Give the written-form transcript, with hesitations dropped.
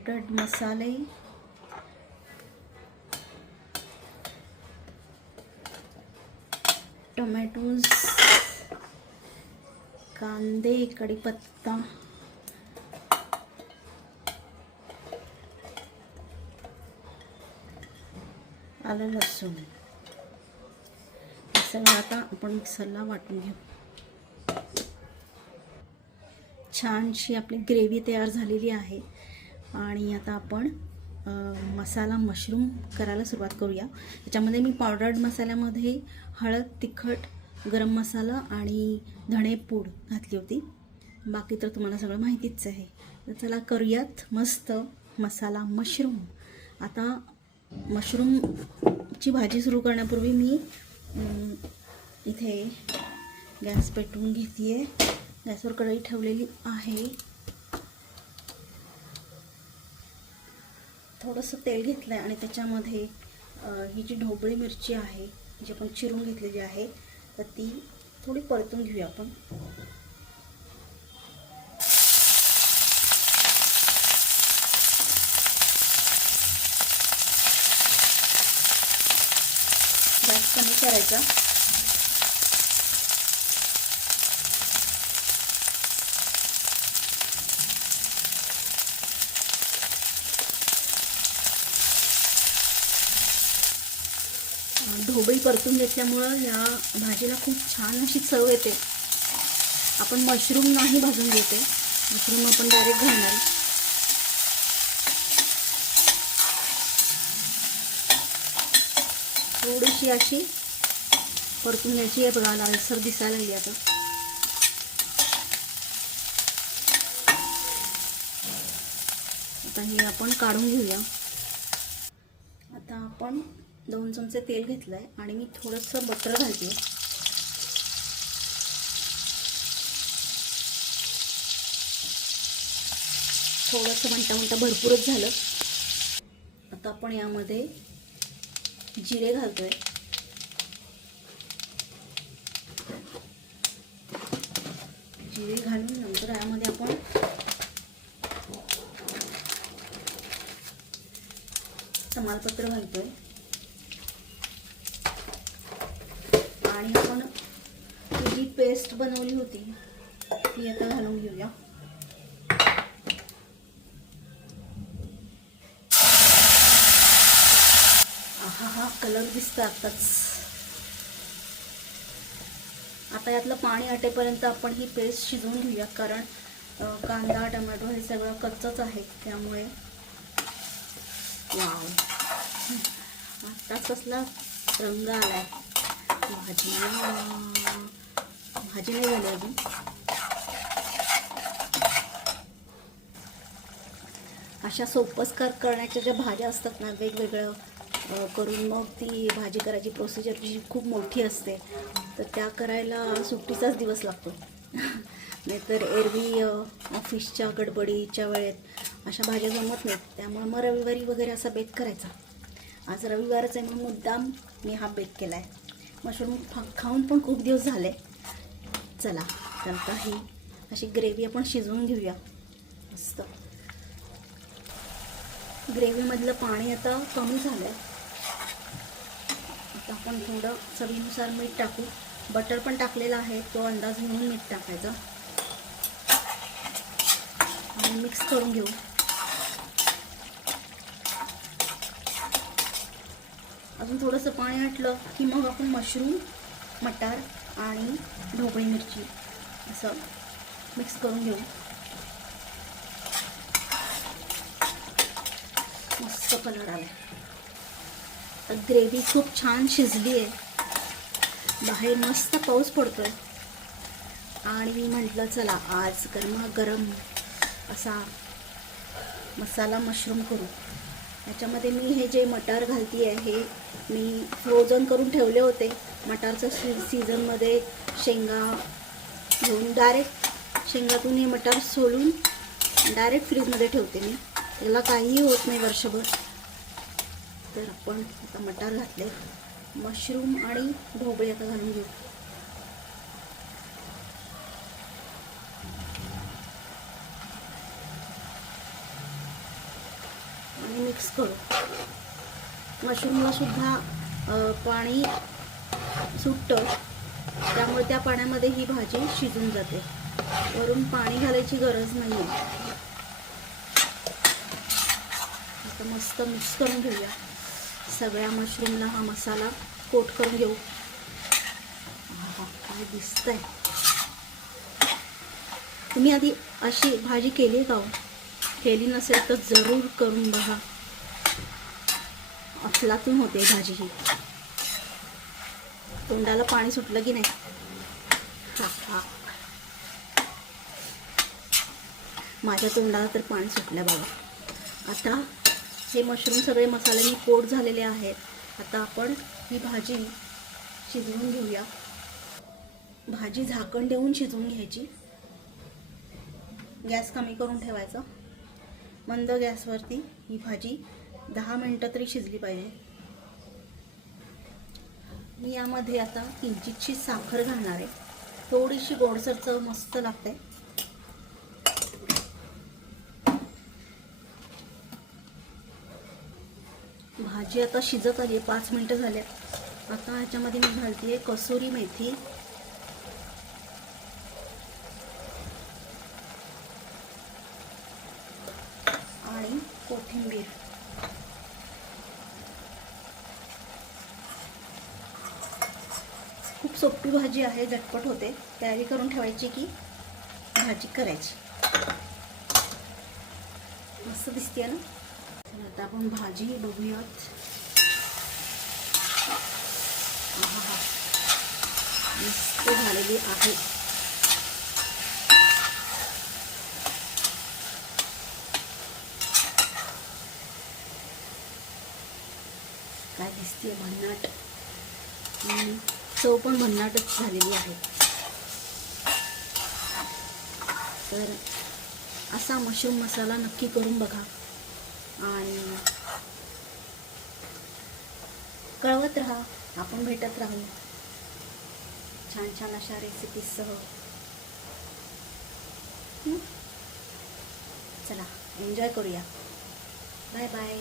पावडर्ड मसाले, टोमॅटोज, कांदे, कढीपत्ता, आलं लसूण, हे सगळं आता आपण मिक्सरला वाटून घेऊ. छानशी आपली ग्रेव्ही तयार झालेली आहे आणि आता आपण मसाला मशरूम करायला सुरुवात करूया. त्याच्यामध्ये मी पावडर्ड मसाल्यामध्ये हळद, तिखट, गरम मसाला आणि धणेपूड घातली होती. बाकी तर तुम्हाला सगळं माहितीच आहे. तर चला करूयात मस्त मसाला मशरूम. आता मशरूमची भाजी सुरू करण्यापूर्वी मी इथे गॅस पेटवून घेते आहे. गॅसवर कढई ठेवलेली आहे. थोडंसं तेल घेतलं आहे आणि त्याच्यामध्ये ही जी ढोबळी मिरची आहे जी आपण चिरून घेतलेली आहे तर ती थोडी परतून घेऊया आपण. गॅस कमी करायचा. ढोबळी परतून घेतल्यामुळं या भाजीला खूप छान अशी चव येते. आपण मशरूम नाही भाजून घेते, मशरूम आपण डायरेक्ट घालणार. थोडीशी अशी परतून घ्यायची आहे. बघा लालसर दिसायला लागली आता. आता हे आपण काढून घेऊया. आता आपण 2 चमचे तेल घेतलं आहे आणि मी थोडंसं बटर घालते. थोडंसं म्हणता भरपूरच झालं. आता आपण यामध्ये जिरे घालतोय. जिरे घालून नंतर यामध्ये आपण तमालपत्र घालतोय आणि आपण ही जी पेस्ट बनवली होती ती आता घालून घेऊया. हा कलर दिसतो आताच. आता यातलं पाणी आटेपर्यंत आपण ही पेस्ट शिजवून घेऊया, कारण कांदा टोमॅटो हे सगळं कच्चंच आहे त्यामुळे. वाव, आत्ताच कसला रंग आलाय. भाजी नाही झाली अजून. अशा सोपस्कार करण्याच्या ज्या भाज्या असतात ना, वेगवेगळं करून मग ती भाजी करायची प्रोसिजर जी खूप मोठी असते, तर त्या करायला सुट्टीचाच दिवस लागतो. नाहीतर एरवी ऑफिसच्या गडबडीच्या वेळेत अशा भाज्या जमत नाहीत. त्यामुळे मग रविवारी वगैरे असा बेत करायचा. आज रविवारच आहे म्हणून मुद्दाम मी हा बेत केला आहे. मशरूम खाऊन पण खूप दिवस झाले. चला तर आता ही अशी ग्रेव्ही आपण शिजवून घेऊया मस्त. ग्रेव्हीमधलं पाणी आता कमी झालं आहे. आता आपण थोडं चवीनुसार मीठ टाकू. बटर पण टाकलेला आहे, तो अंदाज घेऊन मीठ टाकायचं आणि मिक्स करून घेऊ. अजून थोडंसं पाणी आटलं की मग आपण मशरूम, मटार आणि ढोबळी मिरची असं मिक्स करून घेऊ. मस्त कलर आला. तर ग्रेव्ही खूप छान शिजली आहे. बाहेर मस्त पाऊस पडतोय आणि मी म्हटलं चला आज गरमागरम असा मसाला मशरूम करू. याच्यामध्ये मी हे जे मटार घालती आहे हे मी फ्रोझन करून ठेवले होते. मटारचं सीझनमध्ये शेंगा घेऊन डायरेक्ट शेंगातून हे मटार सोलून डायरेक्ट फ्रीजमध्ये ठेवते मी. त्याला काहीही होत नाही वर्षभर. तर आपण आता मटार घातले, मशरूम आणि ढोबळी आता घालून घेऊ. मिक्स करू. मशरूमला सुद्धा पाणी सुटतं, त्यामुळे त्या पाण्यामध्ये ही भाजी शिजून जाते. वरून पाणी घालायची गरज नाही आहे. आता मस्त मिक्स करून घेऊया. सगळ्या मशरूमला हा मसाला कोट करून घेऊ. काय दिसतंय. तुम्ही आधी अशी भाजी केली आहे का हो? केली नसेल तर जरूर करून बघा. अफलातून होते भाजी ही. तोंडाला पाणी सुटलं की नाही. हा हा, माझ्या तोंडाला तर पाणी सुटलं बाबा. आता हे मशरूम सगळे मसाल्याने कोट झालेले आहेत. आता आपण ही भाजी शिजवून घेऊया. भाजी झाकण देऊन शिजवून घ्यायची. गॅस कमी करून ठेवायचा. मंद गॅसवरती ही भाजी 10 मिनिटं तरी शिजली पाहिजे. मी यामध्ये आता किंचितशी साखर घालणार आहे. थोडीशी गोडसर चव मस्त लागते. भाजी आता शिजत आली आहे. 5 मिनिटं झाले. आता ह्याच्यामध्ये मी घालते कसुरी मेथी, आणि कोथिंबीर. खूप सोपी भाजी आहे, झटपट होते. तयारी करून ठेवायची की भाजी करायची. मस्त दिसते ना. आता आपण भाजी बघूयात. मस्त झालेली आहे. काय दिसते भन्नाट. चव पण भन्नाटच झालेली आहे. तर असा मशरूम मसाला नक्की करून बघा आणि कळवत राहा. आपण भेटत राहू छान छान अशा रेसिपीजसह. चला एन्जॉय करूया. Bye bye.